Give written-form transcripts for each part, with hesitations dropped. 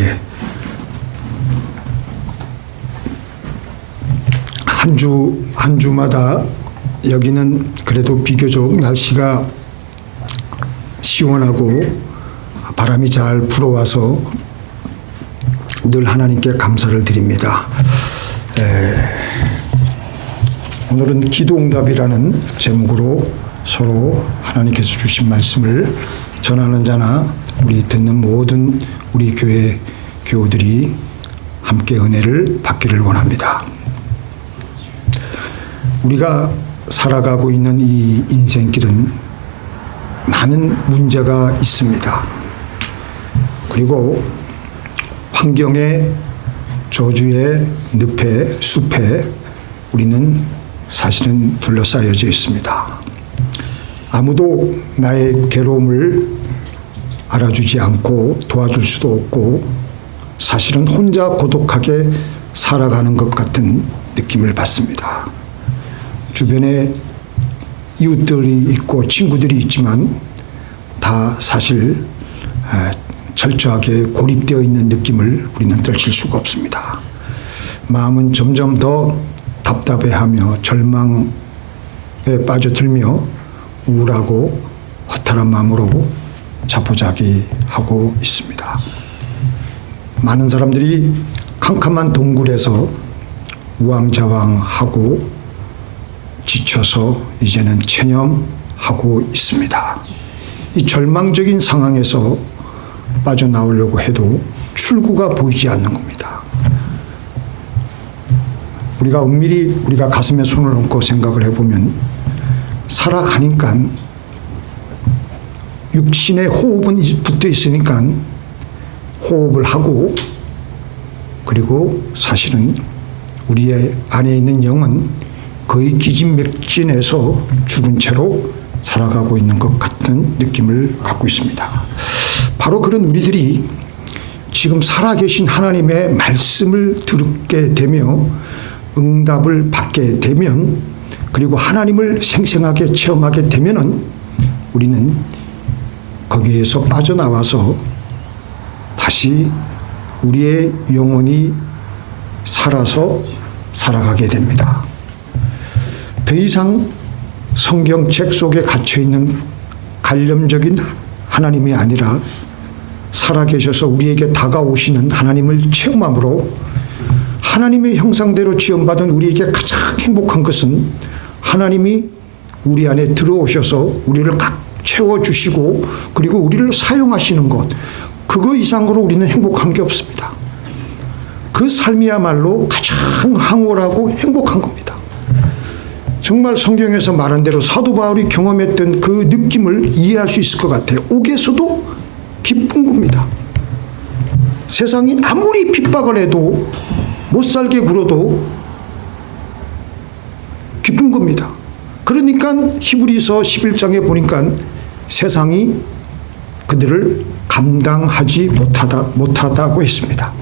예. 한 주마다 여기는 그래도 비교적 날씨가 시원하고 바람이 잘 불어와서 늘 하나님께 감사를 드립니다. 오늘은 기도응답이라는 제목으로 서로 하나님께서 주신 말씀을 전하는 자나 우리 듣는 모든 우리 교회 교우들이 함께 은혜를 받기를 원합니다. 우리가 살아가고 있는 이 인생길은 많은 문제가 있습니다. 그리고 환경의 저주의 늪에 숲에 우리는 사실은 둘러싸여져 있습니다. 아무도 나의 괴로움을 알아주지 않고 도와줄 수도 없고 사실은 혼자 고독하게 살아가는 것 같은 느낌을 받습니다. 주변에 이웃들이 있고 친구들이 있지만 다 사실 철저하게 고립되어 있는 느낌을 우리는 떨칠 수가 없습니다. 마음은 점점 더 답답해하며 절망에 빠져들며 우울하고 허탈한 마음으로 자포자기하고 있습니다. 많은 사람들이 캄캄한 동굴에서 우왕좌왕하고 지쳐서 이제는 체념하고 있습니다. 이 절망적인 상황에서 빠져나오려고 해도 출구가 보이지 않는 겁니다. 우리가 은밀히 우리가 가슴에 손을 얹고 생각을 해보면 살아가니까 육신의 호흡은 붙어 있으니까 호흡을 하고 그리고 사실은 우리의 안에 있는 영은 거의 기진맥진해서 죽은 채로 살아가고 있는 것 같은 느낌을 갖고 있습니다. 바로 그런 우리들이 지금 살아계신 하나님의 말씀을 듣게 되며 응답을 받게 되면 그리고 하나님을 생생하게 체험하게 되면은 우리는 거기에서 빠져나와서 다시 우리의 영혼이 살아서 살아가게 됩니다. 더 이상 성경책 속에 갇혀있는 관념적인 하나님이 아니라 살아계셔서 우리에게 다가오시는 하나님을 체험함으로 하나님의 형상대로 지음받은 우리에게 가장 행복한 것은 하나님이 우리 안에 들어오셔서 우리를 꽉 채워주시고 그리고 우리를 사용하시는 것, 그거 이상으로 우리는 행복한 게 없습니다. 그 삶이야말로 가장 황홀하고 행복한 겁니다. 정말 성경에서 말한 대로 사도 바울이 경험했던 그 느낌을 이해할 수 있을 것 같아요. 옥에서도 기쁜 겁니다. 세상이 아무리 핍박을 해도 못 살게 굴어도 기쁜 겁니다. 그러니까 히브리서 11장에 보니까 세상이 그들을 감당하지 못하다고 했습니다.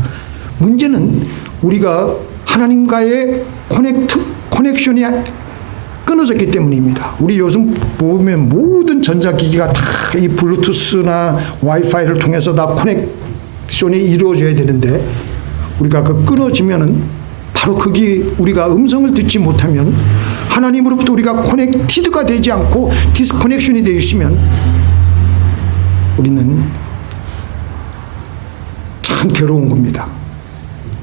문제는 우리가 하나님과의 커넥션이 끊어졌기 때문입니다. 우리 요즘 보면 모든 전자기기가 다 이 블루투스나 와이파이를 통해서 다 커넥션이 이루어져야 되는데 우리가 그 끊어지면은 바로 거기 우리가 음성을 듣지 못하면 하나님으로부터 우리가 커넥티드가 되지 않고 디스커넥션이 되시면 우리는 참 괴로운 겁니다.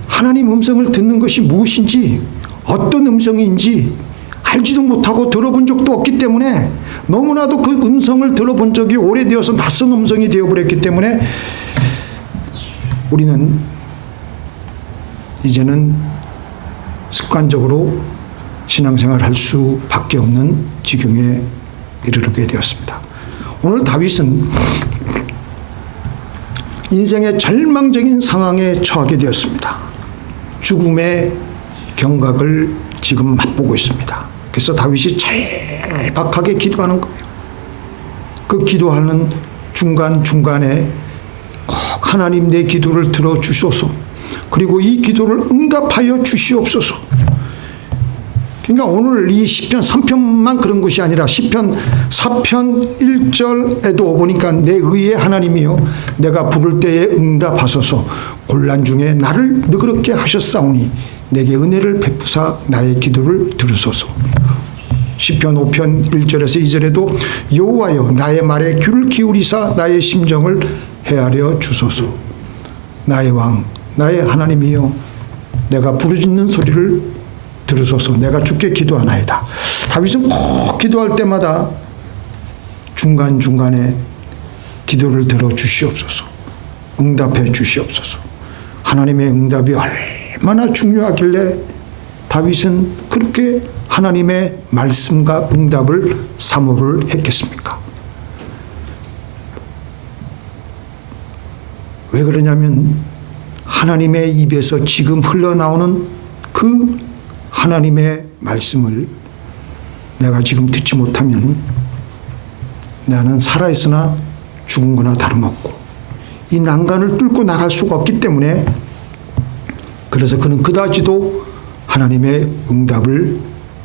하나님 음성을 듣는 것이 무엇인지 어떤 음성인지 알지도 못하고 들어본 적도 없기 때문에 너무나도 그 음성을 들어본 적이 오래되어서 낯선 음성이 되어버렸기 때문에 우리는 이제는 습관적으로 신앙생활을 할 수밖에 없는 지경에 이르게 되었습니다. 오늘 다윗은 인생의 절망적인 상황에 처하게 되었습니다. 죽음의 경각을 지금 맛보고 있습니다. 그래서 다윗이 절박하게 기도하는 거예요. 그 기도하는 중간중간에 꼭 하나님 내 기도를 들어주소서, 그리고 이 기도를 응답하여 주시옵소서. 그러니까 오늘 이 시편 3편만 그런 것이 아니라 시편 4편 1절에도 보니까 내 의의 하나님이여 내가 부를 때에 응답하소서 곤란 중에 나를 너그럽게 하셨사오니 내게 은혜를 베푸사 나의 기도를 들으소서. 시편 5편 1절에서 2절에도 여호와여 나의 말에 귀를 기울이사 나의 심정을 헤아려 주소서. 나의 왕 나의 하나님이여 내가 부르짖는 소리를 들으소서. 내가 주께 기도하나이다. 다윗은 꼭 기도할 때마다 중간중간에 기도를 들어 주시옵소서. 응답해 주시옵소서. 하나님의 응답이 얼마나 중요하길래 다윗은 그렇게 하나님의 말씀과 응답을 사모를 했겠습니까? 왜 그러냐면 하나님의 입에서 지금 흘러나오는 그 하나님의 말씀을 내가 지금 듣지 못하면 나는 살아있으나 죽은 거나 다름없고 이 난간을 뚫고 나갈 수가 없기 때문에 그래서 그는 그다지도 하나님의 응답을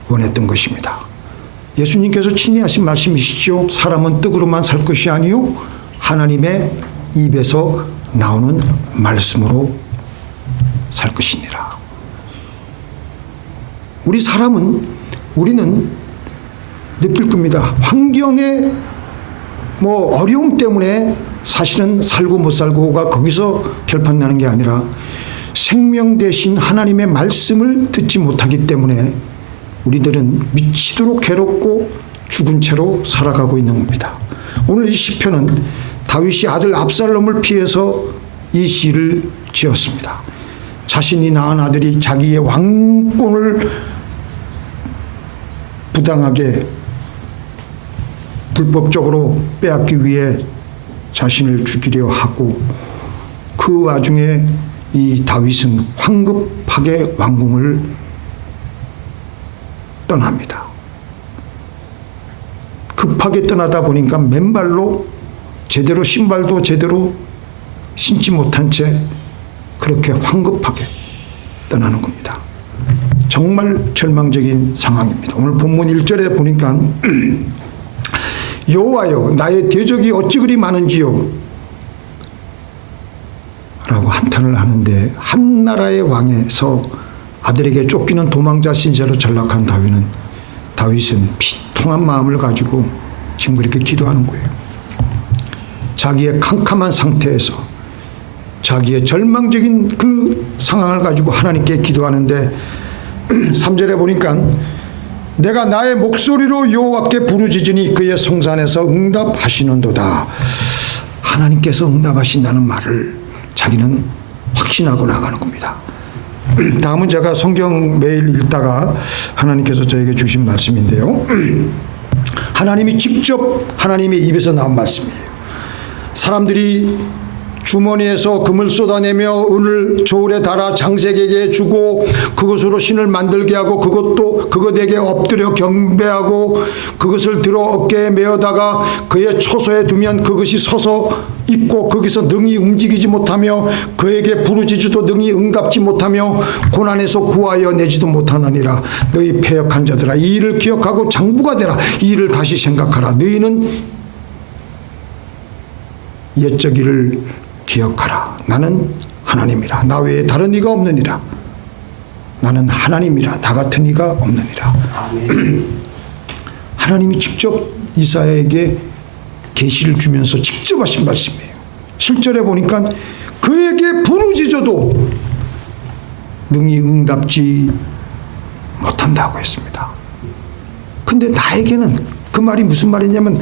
원했던 것입니다. 예수님께서 친히 하신 말씀이시죠. 사람은 떡으로만 살 것이 아니요 하나님의 입에서 나오는 말씀으로 살 것이니라. 우리는 느낄 겁니다. 환경의 어려움 때문에 사실은 살고 못 살고가 거기서 결판 나는 게 아니라 생명 대신 하나님의 말씀을 듣지 못하기 때문에 우리들은 미치도록 괴롭고 죽은 채로 살아가고 있는 겁니다. 오늘 이 시편은 다윗이 아들 압살롬을 피해서 이 시를 지었습니다. 자신이 낳은 아들이 자기의 왕권을 부당하게 불법적으로 빼앗기 위해 자신을 죽이려 하고 그 와중에 이 다윗은 황급하게 왕궁을 떠납니다. 급하게 떠나다 보니까 맨발로 제대로 신발도 제대로 신지 못한 채 그렇게 황급하게 떠나는 겁니다. 정말 절망적인 상황입니다. 오늘 본문 1절에 보니까 여호와여 나의 대적이 어찌 그리 많은지요 라고 한탄을 하는데 한 나라의 왕에서 아들에게 쫓기는 도망자 신세로 전락한 다윗은 비통한 마음을 가지고 지금 그렇게 기도하는 거예요. 자기의 캄캄한 상태에서 자기의 절망적인 그 상황을 가지고 하나님께 기도하는데 3절에 보니까 내가 나의 목소리로 여호와께 부르짖으니 그의 성산에서 응답하시는도다. 하나님께서 응답하신다는 말을 자기는 확신하고 나가는 겁니다. 다음은 제가 성경 매일 읽다가 하나님께서 저에게 주신 말씀인데요. 하나님이 직접 하나님의 입에서 나온 말씀이에요. 사람들이 주머니에서 금을 쏟아내며 은을 저울에 달아 장색에게 주고 그것으로 신을 만들게 하고 그것에게 엎드려 경배하고 그것을 들어 어깨에 메어다가 그의 처소에 두면 그것이 서서 있고 거기서 능히 움직이지 못하며 그에게 부르짖어도 능히 응답지 못하며 고난에서 구하여 내지도 못하느니라. 너희 패역한 자들아 이 일을 기억하고 장부가 되라. 이 일을 다시 생각하라. 너희는 옛적 일을 기억하라. 나는 하나님이라. 나 외에 다른 이가 없느니라. 나는 하나님이라. 나 같은 이가 없느니라. 하나님이 직접 이사야에게 계시를 주면서 직접 하신 말씀이에요. 7절에 보니까 그에게 부르짖어도 능히 응답지 못한다고 했습니다. 근데 나에게는 그 말이 무슨 말이냐면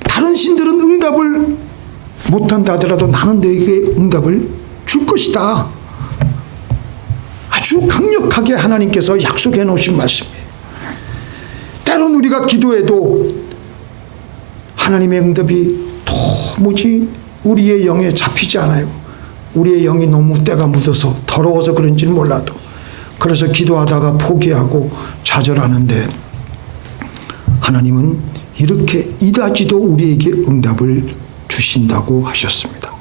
다른 신들은 응답을 못한다 하더라도 나는 너에게 응답을 줄 것이다. 아주 강력하게 하나님께서 약속해 놓으신 말씀이에요. 때론 우리가 기도해도 하나님의 응답이 도무지 우리의 영에 잡히지 않아요. 우리의 영이 너무 때가 묻어서 더러워서 그런지는 몰라도 그래서 기도하다가 포기하고 좌절하는데 하나님은 이렇게 이다지도 우리에게 응답을 주신다고 하셨습니다.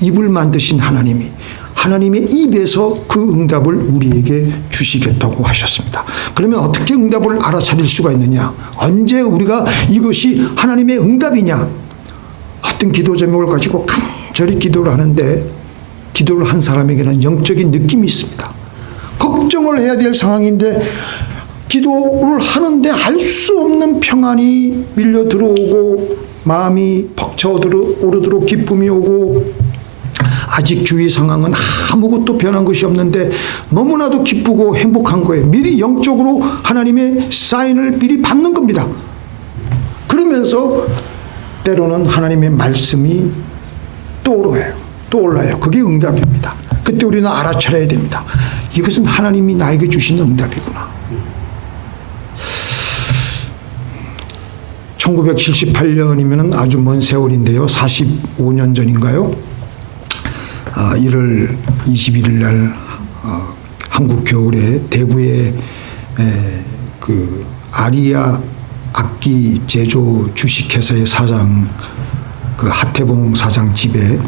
입을 만드신 하나님이 하나님의 입에서 그 응답을 우리에게 주시겠다고 하셨습니다. 그러면 어떻게 응답을 알아차릴 수가 있느냐? 언제 우리가 이것이 하나님의 응답이냐? 어떤 기도 제목을 가지고 간절히 기도를 하는데 기도를 한 사람에게는 영적인 느낌이 있습니다. 걱정을 해야 될 상황인데 기도를 하는데 알 수 없는 평안이 밀려 들어오고 마음이 벅차오르도록 기쁨이 오고 아직 주위 상황은 아무것도 변한 것이 없는데 너무나도 기쁘고 행복한 거예요. 미리 영적으로 하나님의 사인을 미리 받는 겁니다. 그러면서 때로는 하나님의 말씀이 떠올라요. 그게 응답입니다. 그때 우리는 알아차려야 됩니다. 이것은 하나님이 나에게 주신 응답이구나. 1978년이면 아주 먼 세월인데요. 45년 전인가요? 1월 21일 날 한국 겨울에 대구의 그 아리아 악기 제조 주식회사의 사장 그 하태봉 사장 집에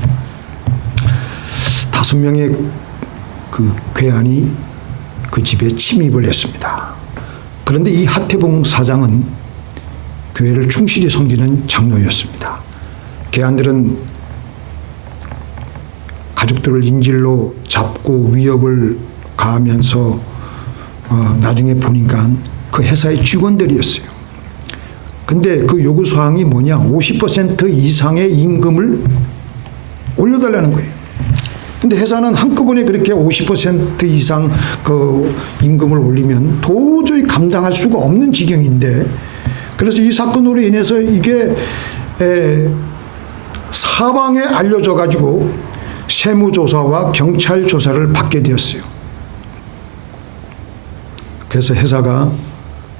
5명의 그 괴한이 그 집에 침입을 했습니다. 그런데 이 하태봉 사장은 교회를 충실히 섬기는 장로였습니다. 괴한들은 가족들을 인질로 잡고 위협을 가하면서 나중에 보니까 그 회사의 직원들이었어요. 근데 그 요구사항이 뭐냐? 50% 이상의 임금을 올려달라는 거예요. 근데 회사는 한꺼번에 그렇게 50% 이상 그 임금을 올리면 도저히 감당할 수가 없는 지경인데, 그래서 이 사건으로 인해서 이게 사방에 알려져 가지고 세무조사와 경찰 조사를 받게 되었어요. 그래서 회사가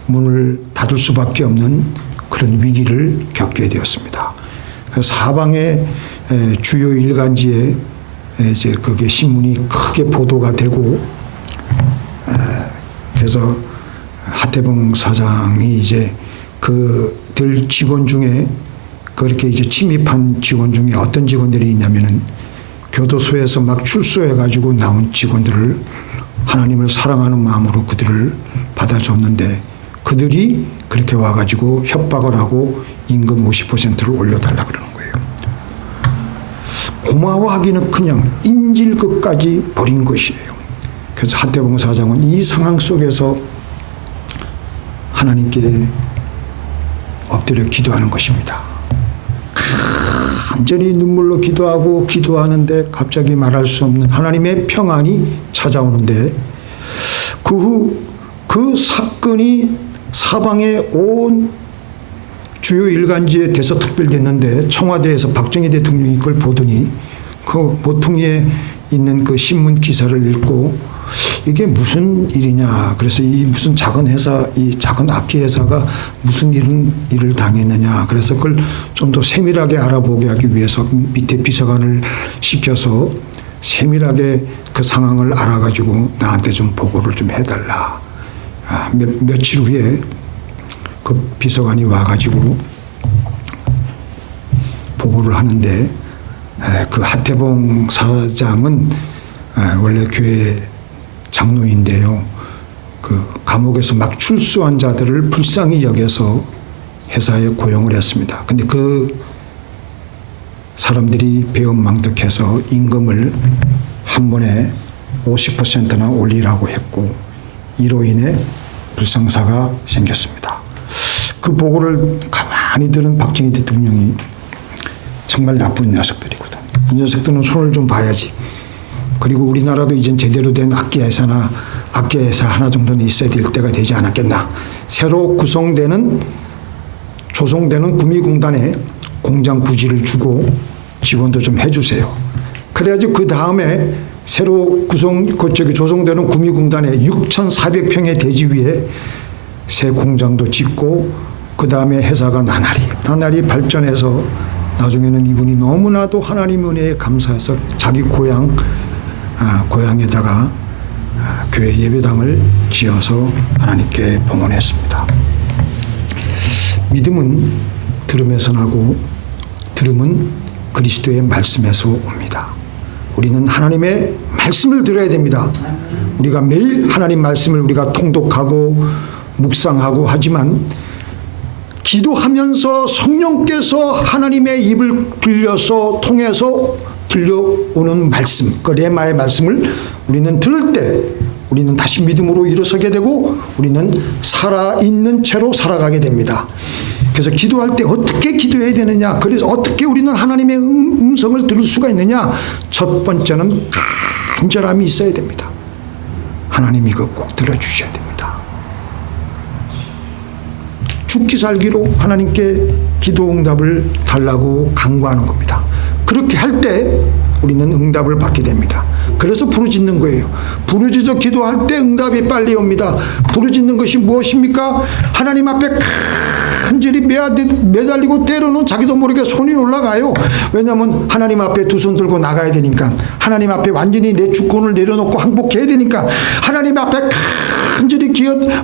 문을 닫을 수밖에 없는 그런 위기를 겪게 되었습니다. 사방에 주요 일간지에 이제 그게 신문이 크게 보도가 되고, 그래서 하태봉 사장이 이제 그들 직원 중에 그렇게 이제 침입한 직원 중에 어떤 직원들이 있냐면은 교도소에서 막 출소해가지고 나온 직원들을 하나님을 사랑하는 마음으로 그들을 받아줬는데 그들이 그렇게 와가지고 협박을 하고 임금 50%를 올려달라 그러는 거예요. 고마워하기는 그냥 인질극까지 벌인 것이에요. 그래서 하태봉 사장은 이 상황 속에서 하나님께 엎드려 기도하는 것입니다. 간절히 눈물로 기도하는데 갑자기 말할 수 없는 하나님의 평안이 찾아오는데 그 후 그 사건이 사방에 온 주요 일간지에 대서특별됐는데 청와대에서 박정희 대통령이 그걸 보더니 그 모퉁이에 있는 그 신문 기사를 읽고 이게 무슨 일이냐. 그래서 이 무슨 작은 회사, 이 작은 악기 회사가 무슨 일을 당했느냐. 그래서 그걸 좀 더 세밀하게 알아보게 하기 위해서 밑에 비서관을 시켜서 세밀하게 그 상황을 알아가지고 나한테 좀 보고를 좀 해달라. 며칠 후에 그 비서관이 와가지고 보고를 하는데 그 하태봉 사장은 원래 교회 장로인데요. 그 감옥에서 막 출소한 자들을 불쌍히 여겨서 회사에 고용을 했습니다. 근데 그 사람들이 배은망덕해서 임금을 한 번에 50%나 올리라고 했고 이로 인해 불상사가 생겼습니다. 그 보고를 가만히 들은 박정희 대통령이 정말 나쁜 녀석들이거든. 이 녀석들은 손을 좀 봐야지. 그리고 우리나라도 이젠 제대로 된 악기회사 하나 정도는 있어야 될 때가 되지 않았겠나. 새로 조성되는 구미공단에 공장 부지를 주고 지원도 좀 해주세요. 그래야지 그 다음에 새로 조성되는 구미공단에 6,400평의 대지 위에 새 공장도 짓고 그 다음에 회사가 나날이 발전해서 나중에는 이분이 너무나도 하나님 은혜에 감사해서 자기 고향에다가 교회 예배당을 지어서 하나님께 봉헌했습니다. 믿음은 들음에서 나고 들음은 그리스도의 말씀에서 옵니다. 우리는 하나님의 말씀을 들어야 됩니다. 우리가 매일 하나님 말씀을 우리가 통독하고 묵상하고 하지만 기도하면서 성령께서 하나님의 입을 빌려서 통해서 들려오는 말씀, 그 레마의 말씀을 우리는 들을 때 우리는 다시 믿음으로 일어서게 되고 우리는 살아있는 채로 살아가게 됩니다. 그래서 기도할 때 어떻게 기도해야 되느냐, 그래서 어떻게 우리는 하나님의 음성을 들을 수가 있느냐, 첫 번째는 간절함이 있어야 됩니다. 하나님 이거 꼭 들어주셔야 됩니다. 죽기 살기로 하나님께 기도 응답을 달라고 간구하는 겁니다. 그렇게 할 때 우리는 응답을 받게 됩니다. 그래서 부르짖는 거예요. 부르짖어 기도할 때 응답이 빨리 옵니다. 부르짖는 것이 무엇입니까? 하나님 앞에 간절히 매달리고 때로는 자기도 모르게 손이 올라가요. 왜냐하면 하나님 앞에 두 손 들고 나가야 되니까, 하나님 앞에 완전히 내 주권을 내려놓고 항복해야 되니까, 하나님 앞에 간절히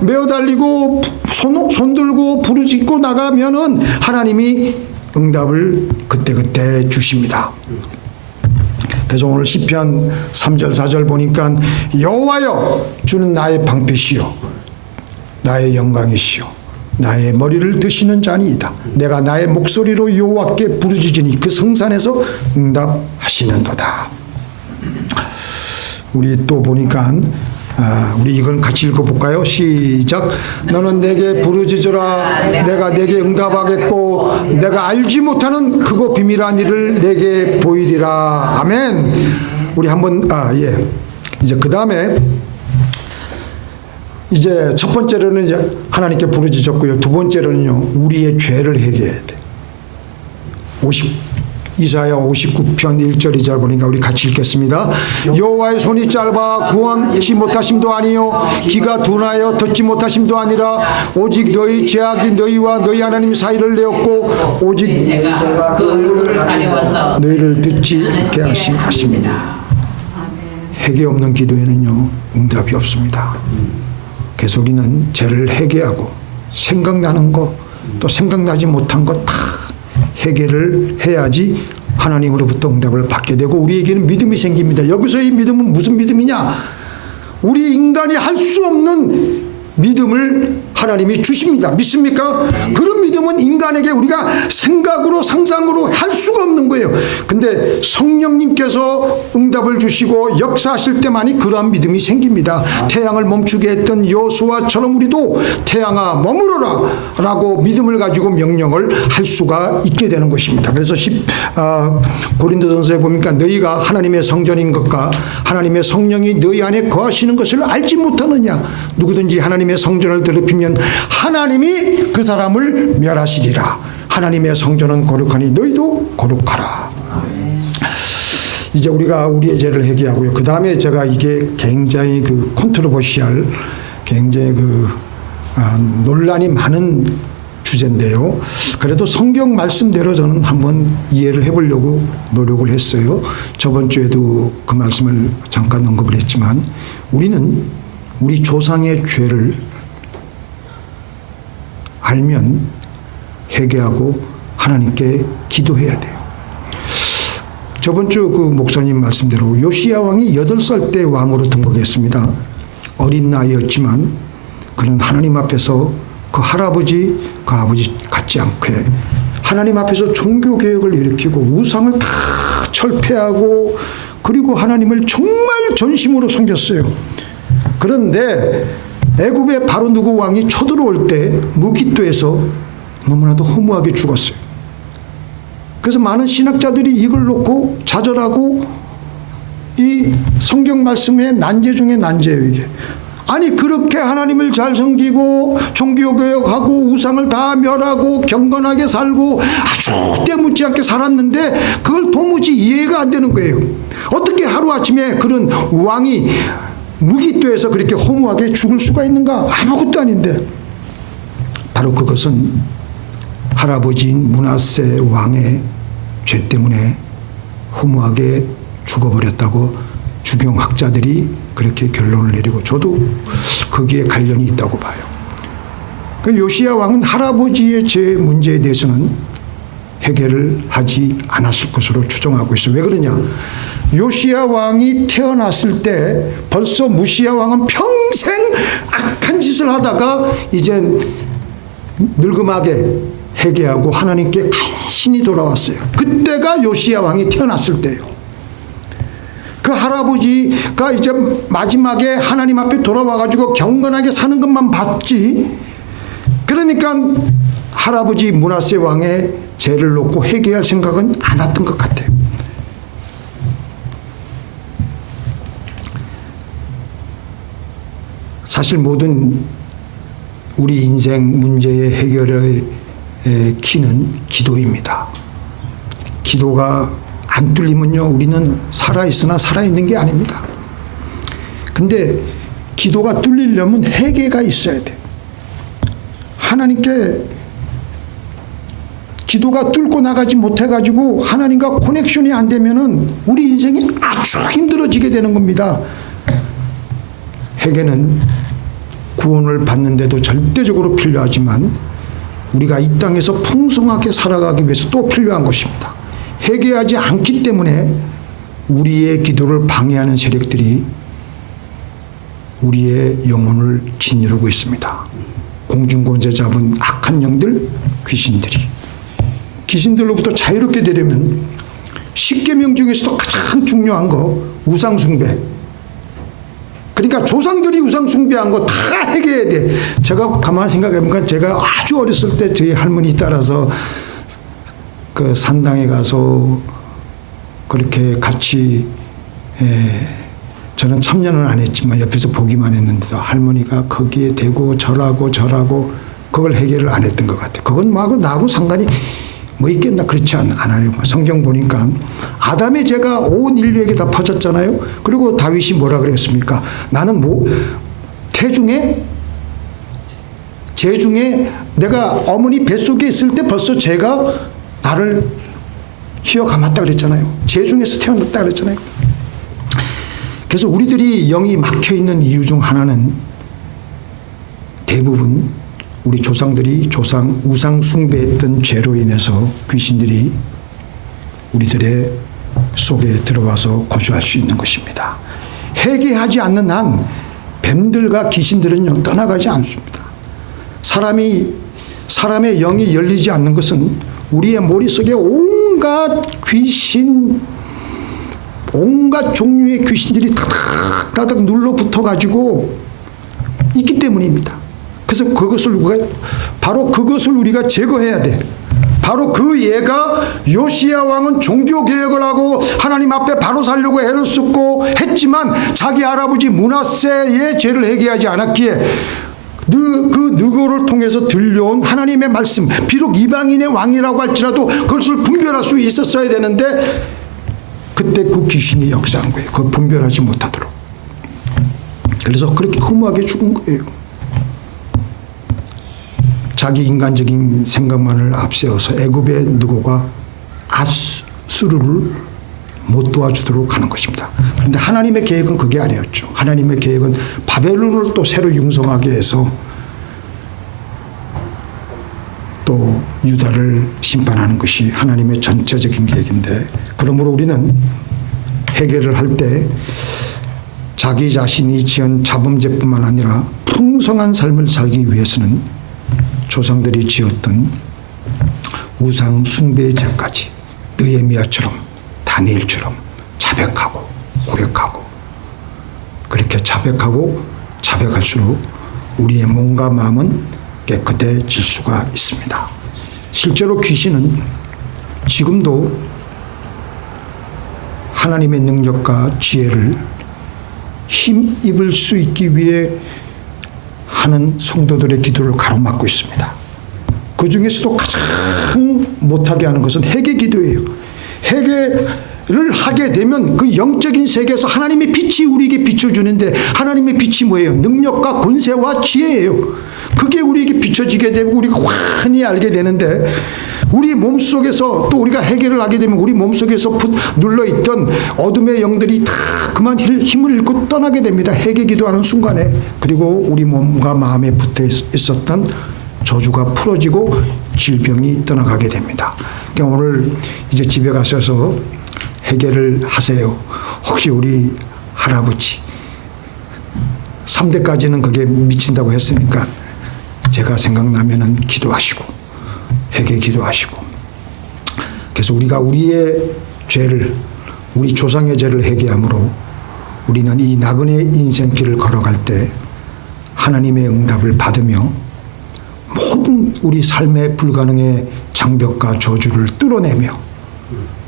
매어달리고 손 들고 부르짖고 나가면은 하나님이 응답을 그때그때 주십니다. 그래서 오늘 시편 3절 4절 보니까 여호와여 주는 나의 방패시요 나의 영광이시요 나의 머리를 드시는 자니이다. 내가 나의 목소리로 여호와께 부르짖으니 그 성산에서 응답하시는도다. 우리 또 보니까 우리 이건 같이 읽어볼까요? 시작. 너는 내게 부르짖으라. 내가 내게 응답하겠고 내가 알지 못하는 크고 비밀한 일을 내게 보이리라. 아멘. 우리 한번 이제 그 다음에 이제 첫 번째로는 이제 하나님께 부르짖었고요. 두 번째로는요, 우리의 죄를 회개해야 돼. 이사야 59편 1절 2절 보니까 우리 같이 읽겠습니다. 여호와의 손이 짧아 구원치 못하심도 아니요 귀가 둔하여 듣지 못하심도 아니라 오직 너희 죄악이 너희와 너희 하나님 사이를 내었고 오직 제가 그 얼굴을 가리워서 너희를 듣지 않게 하심이다. 회개 없는 기도에는요 응답이 없습니다. 그래서 우리는 죄를 회개하고 생각나는 거 또 생각나지 못한 거 다 회개를 해야지 하나님으로부터 응답을 받게 되고 우리에게는 믿음이 생깁니다. 여기서의 믿음은 무슨 믿음이냐? 우리 인간이 할 수 없는 믿음을 하나님이 주십니다. 믿습니까? 그런 믿음은 인간에게 우리가 생각으로 상상으로 할 수가 없는 거예요. 근데 성령님께서 응답을 주시고 역사하실 때만이 그러한 믿음이 생깁니다. 태양을 멈추게 했던 여호수아처럼 우리도 태양아 머무르라 라고 믿음을 가지고 명령을 할 수가 있게 되는 것입니다. 그래서 고린도전서에 보니까 너희가 하나님의 성전인 것과 하나님의 성령이 너희 안에 거하시는 것을 알지 못하느냐. 누구든지 하나님의 성전을 더럽히면 하나님이 그 사람을 멸하시리라. 하나님의 성전은 거룩하니 너희도 거룩하라. 이제 우리가 우리의 죄를 회개하고요. 그 다음에 제가 이게 굉장히 컨트로버시할, 굉장히 논란이 많은 주제인데요. 그래도 성경 말씀대로 저는 한번 이해를 해보려고 노력을 했어요. 저번 주에도 그 말씀을 잠깐 언급을 했지만 우리는 우리 조상의 죄를 알면 회개하고 하나님께 기도해야 돼요. 저번 주 그 목사님 말씀대로 요시야 왕이 8살 때 왕으로 등극했습니다. 어린 나이였지만 그는 하나님 앞에서 그 할아버지, 그 아버지 같지 않게 하나님 앞에서 종교개혁을 일으키고 우상을 다 철폐하고 그리고 하나님을 정말 전심으로 섬겼어요. 그런데 애굽의 바로 누구 왕이 쳐들어올 때 무기토에서 너무나도 허무하게 죽었어요. 그래서 많은 신학자들이 이걸 놓고 좌절하고 이 성경 말씀의 난제 중에 난제예요, 이게. 아니 그렇게 하나님을 잘 섬기고 종교개혁하고 우상을 다 멸하고 경건하게 살고 아주 때묻지 않게 살았는데 그걸 도무지 이해가 안 되는 거예요. 어떻게 하루아침에 그런 왕이 무기토에서 그렇게 허무하게 죽을 수가 있는가? 아무것도 아닌데. 바로 그것은 할아버지인 므낫세 왕의 죄 때문에 허무하게 죽어버렸다고 주경학자들이 그렇게 결론을 내리고 저도 거기에 관련이 있다고 봐요. 그 요시야 왕은 할아버지의 죄 문제에 대해서는 해결을 하지 않았을 것으로 추정하고 있어요. 왜 그러냐? 요시야 왕이 태어났을 때 벌써 무시야 왕은 평생 악한 짓을 하다가 이제 늙음하게 회개하고 하나님께 간신히 돌아왔어요. 그때가 요시야 왕이 태어났을 때예요. 그 할아버지가 이제 마지막에 하나님 앞에 돌아와가지고 경건하게 사는 것만 봤지. 그러니까 할아버지 므낫세 왕의 죄를 놓고 회개할 생각은 안 했던 것 같아요. 사실 모든 우리 인생 문제의 해결의 키는 기도입니다. 기도가 안 뚫리면요, 우리는 살아있으나 살아있는 게 아닙니다. 근데 기도가 뚫리려면 회개가 있어야 돼. 하나님께 기도가 뚫고 나가지 못해가지고 하나님과 커넥션이 안 되면은 우리 인생이 아주 힘들어지게 되는 겁니다. 회개는 구원을 받는데도 절대적으로 필요하지만 우리가 이 땅에서 풍성하게 살아가기 위해서 또 필요한 것입니다. 회개하지 않기 때문에 우리의 기도를 방해하는 세력들이 우리의 영혼을 짓누르고 있습니다. 공중권세 잡은 악한 영들, 귀신들로부터 자유롭게 되려면 10계명 중에서도 가장 중요한 거 우상 숭배. 그러니까 조상들이 우상 숭배한 거 다 해결해야 돼. 제가 가만히 생각해보니까 제가 아주 어렸을 때 저희 할머니 따라서 그 산당에 가서 그렇게 같이 저는 참여는 안 했지만 옆에서 보기만 했는데도 할머니가 거기에 대고 절하고 그걸 해결을 안 했던 것 같아요. 그건 나하고 상관이 뭐 있겠나? 그렇지 않아요. 성경 보니까 아담의 죄가 온 인류에게 다 퍼졌잖아요. 그리고 다윗이 뭐라 그랬습니까? 나는 죄 중에 내가 어머니 뱃속에 있을 때 벌써 죄가 나를 휘어 감았다 그랬잖아요. 죄 중에서 태어났다 그랬잖아요. 그래서 우리들이 영이 막혀 있는 이유 중 하나는 대부분 우리 조상들이 우상 숭배했던 죄로 인해서 귀신들이 우리들의 속에 들어와서 거주할 수 있는 것입니다. 회개하지 않는 한 뱀들과 귀신들은요 떠나가지 않습니다. 사람의 영이 열리지 않는 것은 우리의 머릿속에 온갖 귀신, 온갖 종류의 귀신들이 다닥다닥 눌러붙어가지고 있기 때문입니다. 그래서 바로 그것을 우리가 제거해야 돼. 바로 그 예가 요시야 왕은 종교개혁을 하고 하나님 앞에 바로 살려고 애를 썼고 했지만 자기 할아버지 므낫세의 죄를 회개하지 않았기에 그 느고를 통해서 들려온 하나님의 말씀, 비록 이방인의 왕이라고 할지라도 그것을 분별할 수 있었어야 되는데 그때 그 귀신이 역사한 거예요. 그걸 분별하지 못하도록. 그래서 그렇게 허무하게 죽은 거예요. 자기 인간적인 생각만을 앞세워서 애굽의 느고가 아수르를 못 도와주도록 하는 것입니다. 그런데 하나님의 계획은 그게 아니었죠. 하나님의 계획은 바벨론을 또 새로 융성하게 해서 또 유다를 심판하는 것이 하나님의 전체적인 계획인데, 그러므로 우리는 회개를 할 때 자기 자신이 지은 자범죄뿐만 아니라 풍성한 삶을 살기 위해서는 조상들이 지었던 우상 숭배의 죄까지 느헤미야처럼 다니엘처럼 자백하고 고백하고, 그렇게 자백할수록 우리의 몸과 마음은 깨끗해질 수가 있습니다. 실제로 귀신은 지금도 하나님의 능력과 지혜를 힘입을 수 있기 위해 하는 성도들의 기도를 가로막고 있습니다. 그 중에서도 가장 못하게 하는 것은 회개 기도예요. 회개를 하게 되면 그 영적인 세계에서 하나님의 빛이 우리에게 비춰주는데, 하나님의 빛이 뭐예요? 능력과 권세와 지혜예요. 그게 우리에게 비춰지게 되고 우리가 환히 알게 되는데, 우리 몸속에서 또 우리가 회개를 하게 되면 우리 몸속에서 눌러있던 어둠의 영들이 다 그만 힘을 잃고 떠나게 됩니다. 회개 기도하는 순간에. 그리고 우리 몸과 마음에 붙어 있었던 저주가 풀어지고 질병이 떠나가게 됩니다. 그러니까 오늘 이제 집에 가셔서 해결을 하세요. 혹시 우리 할아버지 3대까지는 그게 미친다고 했으니까 제가 생각나면은 기도하시고 회개 기도하시고, 그래서 우리가 우리의 죄를, 우리 조상의 죄를 회개함으로 우리는 이 나그네 인생길을 걸어갈 때 하나님의 응답을 받으며 모든 우리 삶의 불가능의 장벽과 저주를 뚫어내며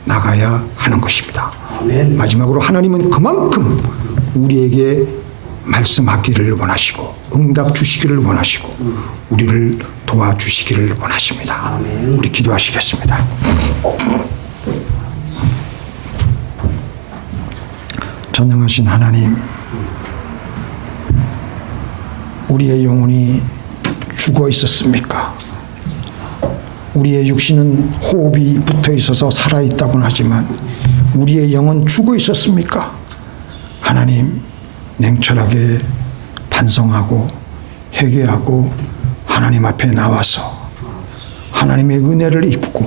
나가야 하는 것입니다. 아멘. 마지막으로 하나님은 그만큼 우리에게 말씀하기를 원하시고 응답 주시기를 원하시고 우리를 도와주시기를 원하십니다. 아멘. 우리 기도하시겠습니다. 전능하신 하나님, 우리의 영혼이 죽어 있었습니까? 우리의 육신은 호흡이 붙어 있어서 살아있다고는 하지만 우리의 영은 죽어 있었습니까? 하나님, 냉철하게 반성하고 회개하고 하나님 앞에 나와서 하나님의 은혜를 입고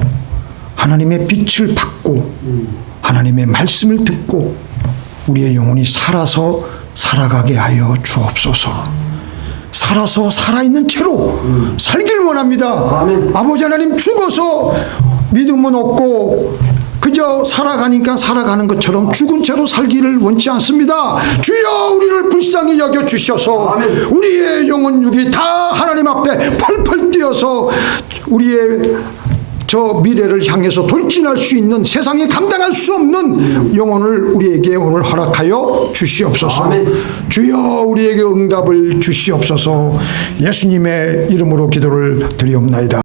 하나님의 빛을 받고 하나님의 말씀을 듣고 우리의 영혼이 살아서 살아가게 하여 주옵소서. 살아서 살아있는 채로 살길 원합니다. 아멘. 아버지 하나님, 죽어서 믿음은 없고 그저 살아가니까 살아가는 것처럼 죽은 채로 살기를 원치 않습니다. 주여, 우리를 불쌍히 여겨 주셔서 아멘. 우리의 영혼 육이 다 하나님 앞에 펄펄 뛰어서 우리의 저 미래를 향해서 돌진할 수 있는, 세상에 감당할 수 없는 영혼을 우리에게 오늘 허락하여 주시옵소서. 아멘. 주여, 우리에게 응답을 주시옵소서. 예수님의 이름으로 기도를 드리옵나이다.